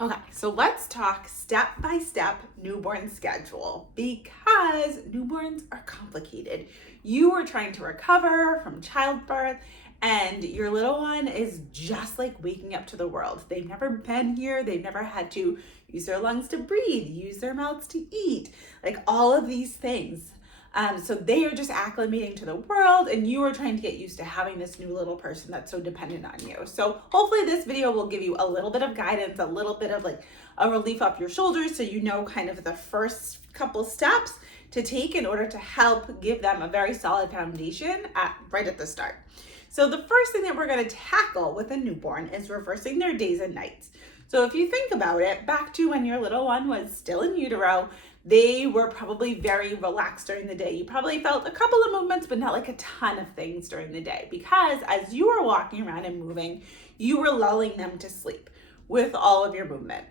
Okay, so let's talk step-by-step newborn schedule because newborns are complicated. You are trying to recover from childbirth and your little one is just like waking up to the world. They've never been here. They've never had to use their lungs to breathe, use their mouths to eat, like all of these things. So they are just acclimating to the world and you are trying to get used to having this new little person that's so dependent on you. So hopefully this video will give you a little bit of guidance, a little bit of like a relief off your shoulders so you know kind of the first couple steps to take in order to help give them a very solid foundation right at the start. So the first thing that we're going to tackle with a newborn is reversing their days and nights. So if you think about it, back to when your little one was still in utero, they were probably very relaxed during the day. You probably felt a couple of movements, but not like a ton of things during the day because as you were walking around and moving, you were lulling them to sleep with all of your movement.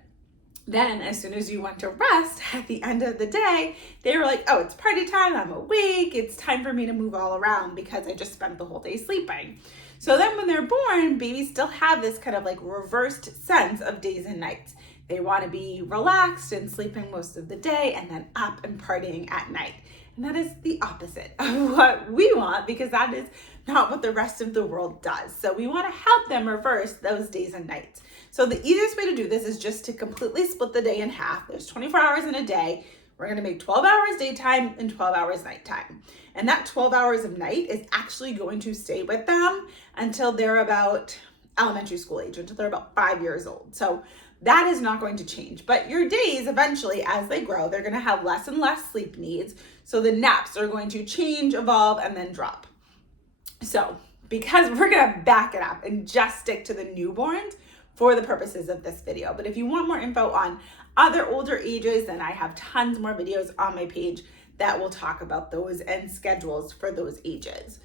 Then as soon as you went to rest at the end of the day, they were like, oh, it's party time, I'm awake, it's time for me to move all around because I just spent the whole day sleeping. So then when they're born, babies still have this kind of like reversed sense of days and nights. They want to be relaxed and sleeping most of the day and then up and partying at night. And that is the opposite of what we want because that is not what the rest of the world does. So we want to help them reverse those days and nights. So the easiest way to do this is just to completely split the day in half. There's 24 hours in a day. We're going to make 12 hours daytime and 12 hours nighttime. And that 12 hours of night is actually going to stay with them until they're about elementary school age, until they're about 5 years old. So that is not going to change. But your days, eventually, as they grow, they're going to have less and less sleep needs. So the naps are going to change, evolve, and then drop. So because we're going to back it up and just stick to the newborns for the purposes of this video. But if you want more info on other older ages, then I have tons more videos on my page that will talk about those and schedules for those ages.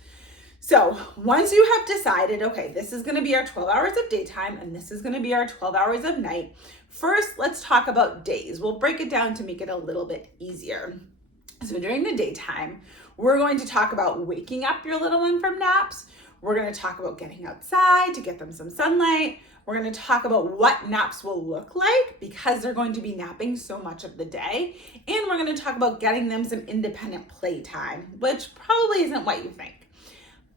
So once you have decided, okay, this is going to be our 12 hours of daytime and this is going to be our 12 hours of night, first let's talk about days. We'll break it down to make it a little bit easier. So during the daytime, we're going to talk about waking up your little one from naps. We're going to talk about getting outside to get them some sunlight. We're going to talk about what naps will look like because they're going to be napping so much of the day. And we're going to talk about getting them some independent playtime, which probably isn't what you think.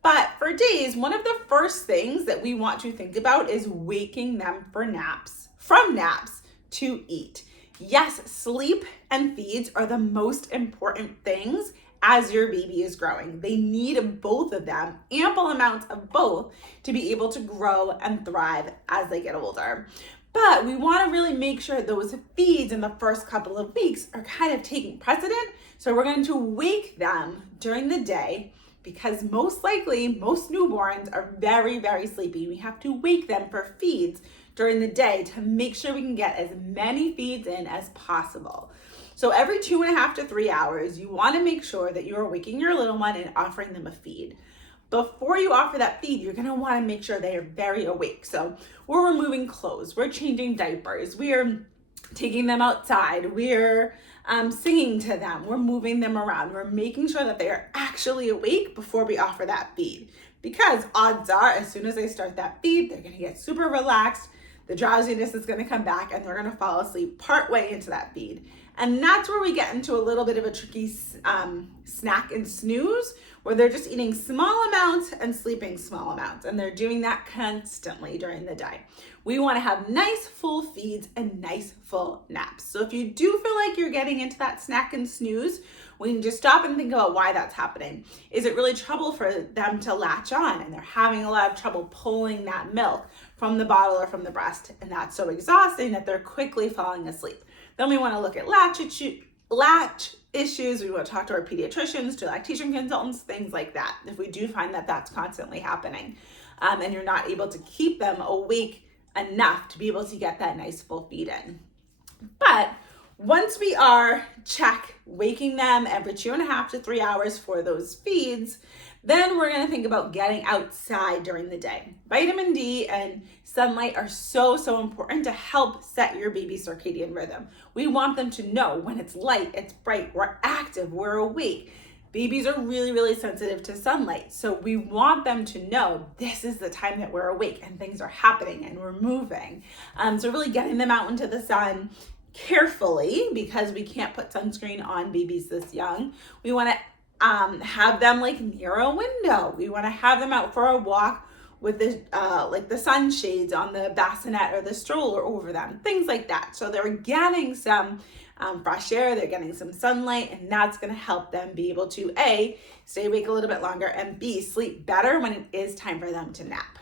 But for days, one of the first things that we want to think about is waking them from naps to eat. Yes, sleep and feeds are the most important things as your baby is growing. They need both of them, ample amounts of both, to be able to grow and thrive as they get older. But we want to really make sure those feeds in the first couple of weeks are kind of taking precedent. So we're going to wake them during the day because most likely, most newborns are very, very sleepy. We have to wake them for feeds during the day to make sure we can get as many feeds in as possible. So every 2.5 to 3 hours, you want to make sure that you are waking your little one and offering them a feed. Before you offer that feed, you're going to want to make sure they are very awake. So we're removing clothes, we're changing diapers, we're taking them outside, we're singing to them, we're moving them around, we're making sure that they are actually awake before we offer that feed. Because odds are, as soon as they start that feed, they're going to get super relaxed, the drowsiness is going to come back, and they're going to fall asleep partway into that feed. And that's where we get into a little bit of a tricky snack and snooze, where they're just eating small amounts and sleeping small amounts. And they're doing that constantly during the day. We want to have nice full feeds and nice full naps. So if you do feel like you're getting into that snack and snooze, we can just stop and think about why that's happening. Is it really trouble for them to latch on and they're having a lot of trouble pulling that milk from the bottle or from the breast? And that's so exhausting that they're quickly falling asleep. Then we want to look at latch issues. We want to talk to our pediatricians, to lactation consultants, things like that. If we do find that that's constantly happening and you're not able to keep them awake enough to be able to get that nice full feed in. But once we are waking them every 2.5 to 3 hours for those feeds, then we're going to think about getting outside during the day. Vitamin D and sunlight are so important to help set your baby's circadian rhythm. We want them to know when it's light, it's bright, we're active, we're awake, babies are really, really sensitive to sunlight. So we want them to know this is the time that we're awake and things are happening and we're moving. So really getting them out into the sun carefully, because we can't put sunscreen on babies this young. We want to have them like near a window. We want to have them out for a walk with the like the sunshades on the bassinet or the stroller over them, things like that. So they're getting some fresh air, they're getting some sunlight, and that's going to help them be able to A, stay awake a little bit longer, and B, sleep better when it is time for them to nap.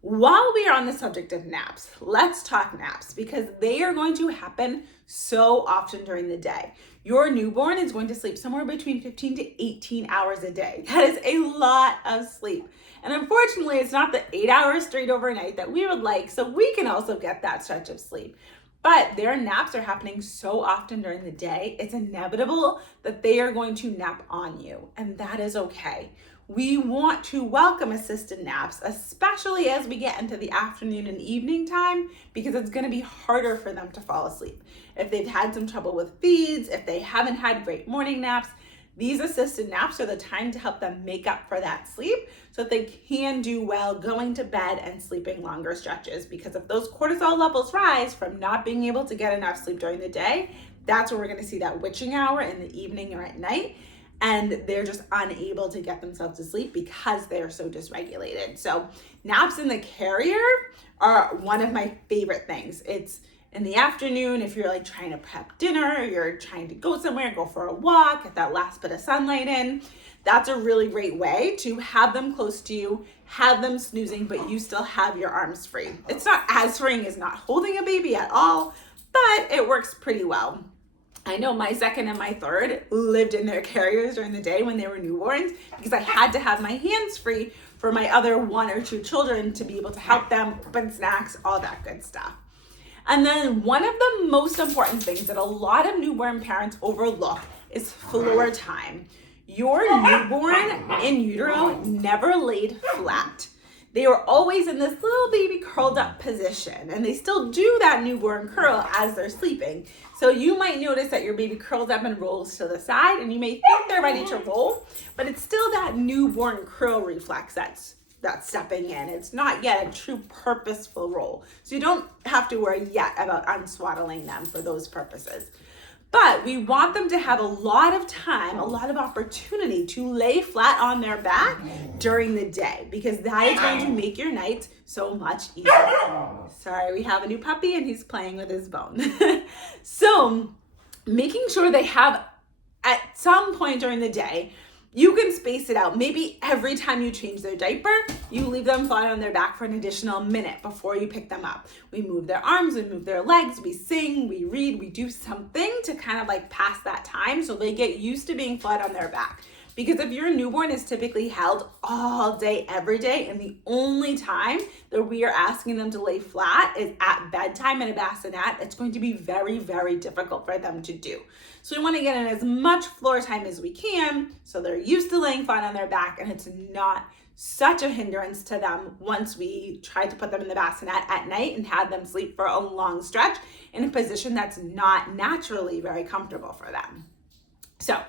While we are on the subject of naps, let's talk naps, because they are going to happen so often during the day. Your newborn is going to sleep somewhere between 15 to 18 hours a day. That is a lot of sleep. And unfortunately, it's not the 8 hours straight overnight that we would like, so we can also get that stretch of sleep. But their naps are happening so often during the day, it's inevitable that they are going to nap on you, and that is okay. We want to welcome assisted naps, especially as we get into the afternoon and evening time, because it's going to be harder for them to fall asleep. If they've had some trouble with feeds, if they haven't had great morning naps, these assisted naps are the time to help them make up for that sleep so that they can do well going to bed and sleeping longer stretches. Because if those cortisol levels rise from not being able to get enough sleep during the day, that's where we're going to see that witching hour in the evening or at night. And they're just unable to get themselves to sleep because they are so dysregulated. So naps in the carrier are one of my favorite things. It's in the afternoon, if you're like trying to prep dinner, or you're trying to go somewhere, go for a walk, get that last bit of sunlight in, that's a really great way to have them close to you, have them snoozing, but you still have your arms free. It's not as freeing as not holding a baby at all, but it works pretty well. I know my second and my third lived in their carriers during the day when they were newborns, because I had to have my hands free for my other 1 or 2 children to be able to help them open snacks, all that good stuff. And then one of the most important things that a lot of newborn parents overlook is floor time. Your newborn in utero never laid flat. They were always in this little baby curled up position, and they still do that newborn curl as they're sleeping. So you might notice that your baby curls up and rolls to the side, and you may think they're ready to roll, but it's still that newborn curl reflex that's stepping in. It's not yet a true purposeful roll. So you don't have to worry yet about unswaddling them for those purposes. But we want them to have a lot of time, a lot of opportunity to lay flat on their back during the day, because that is going to make your nights so much easier. Sorry, we have a new puppy and he's playing with his bone. So making sure they have at some point during the day, you can space it out. Maybe every time you change their diaper, you leave them flat on their back for an additional minute before you pick them up. We move their arms, we move their legs, we sing, we read, we do something to kind of like pass that time so they get used to being flat on their back. Because if your newborn is typically held all day, every day, and the only time that we are asking them to lay flat is at bedtime in a bassinet, it's going to be very, very difficult for them to do. So we want to get in as much floor time as we can so they're used to laying flat on their back, and it's not such a hindrance to them once we try to put them in the bassinet at night and have them sleep for a long stretch in a position that's not naturally very comfortable for them. So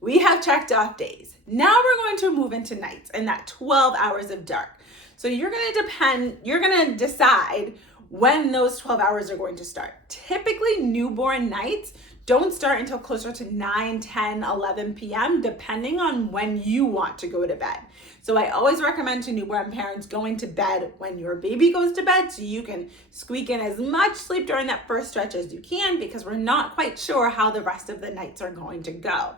we have checked off days. Now we're going to move into nights and that 12 hours of dark. So you're going to decide when those 12 hours are going to start. Typically newborn nights don't start until closer to 9, 10, 11 p.m. depending on when you want to go to bed. So I always recommend to newborn parents going to bed when your baby goes to bed so you can squeak in as much sleep during that first stretch as you can, because we're not quite sure how the rest of the nights are going to go.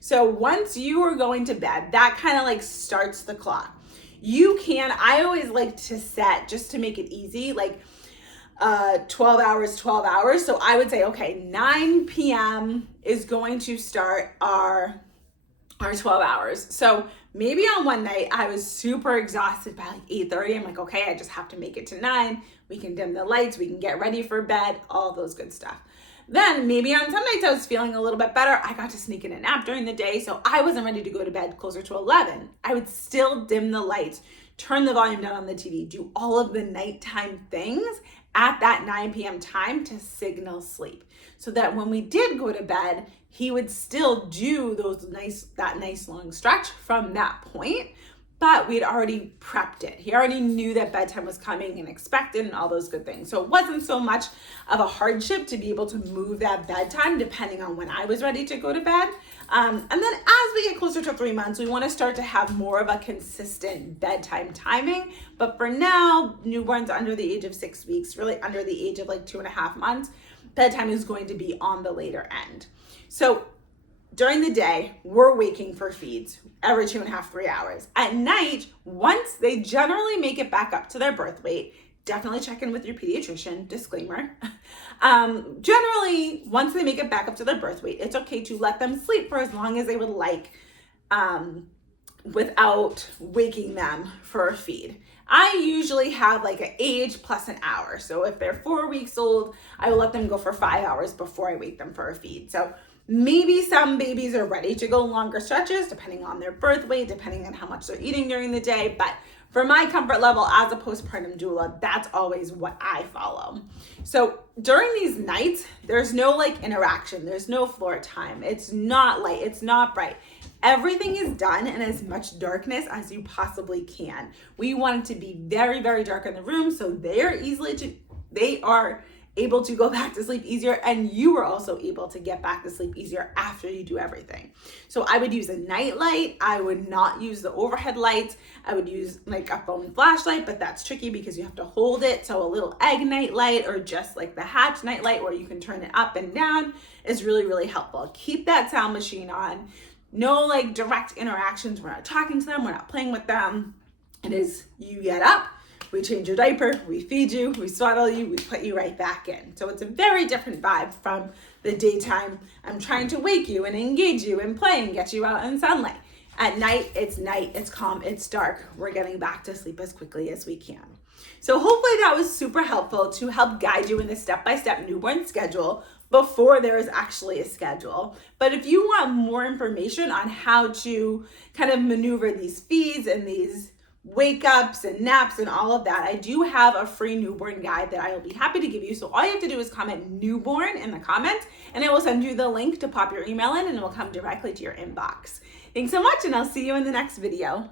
So once you are going to bed, that kind of like starts the clock. I always like to set, just to make it easy, like 12 hours. So I would say, okay, 9 p.m. is going to start our 12 hours. So maybe on one night I was super exhausted by like 8:30. I'm like, okay, I just have to make it to 9. We can dim the lights, we can get ready for bed, all those good stuff. Then maybe on some nights I was feeling a little bit better. I got to sneak in a nap during the day, so I wasn't ready to go to bed closer to 11. I would still dim the lights, turn the volume down on the TV, do all of the nighttime things, at that 9 p.m. time to signal sleep. So that when we did go to bed, he would still do that nice long stretch from that point, but we'd already prepped it. He already knew that bedtime was coming and expected and all those good things. So it wasn't so much of a hardship to be able to move that bedtime depending on when I was ready to go to bed. And then as we get closer to 3 months, we want to start to have more of a consistent bedtime timing. But for now, newborns under the age of 6 weeks, really under the age of like 2.5 months, bedtime is going to be on the later end. So during the day, we're waking for feeds every 2.5, 3 hours. At night, once they generally make it back up to their birth weight, definitely check in with your pediatrician, disclaimer. Generally, once they make it back up to their birth weight, it's okay to let them sleep for as long as they would like without waking them for a feed. I usually have like an age plus an hour. So if they're 4 weeks old, I will let them go for 5 hours before I wake them for a feed. So maybe some babies are ready to go longer stretches, depending on their birth weight, depending on how much they're eating during the day. But for my comfort level as a postpartum doula, that's always what I follow. So during these nights, there's no like interaction. There's no floor time. It's not light. It's not bright. Everything is done in as much darkness as you possibly can. We want it to be very, very dark in the room so they are able to go back to sleep easier, and you are also able to get back to sleep easier after you do everything. So I would use a night light. I would not use the overhead lights. I would use like a phone flashlight, but that's tricky because you have to hold it. So a little egg night light or just like the hatch night light where you can turn it up and down is really, really helpful. Keep that sound machine on. No like direct interactions. We're not talking to them. We're not playing with them. It is you get up, we change your diaper, we feed you, we swaddle you, we put you right back in. So it's a very different vibe from the daytime. I'm trying to wake you and engage you and play and get you out in sunlight. At night, it's calm, it's dark. We're getting back to sleep as quickly as we can. So hopefully that was super helpful to help guide you in the step-by-step newborn schedule before there is actually a schedule. But if you want more information on how to kind of maneuver these feeds and these wake ups and naps and all of that, I do have a free newborn guide that I will be happy to give you. So all you have to do is comment newborn in the comments and I will send you the link to pop your email in and it will come directly to your inbox. Thanks so much and I'll see you in the next video.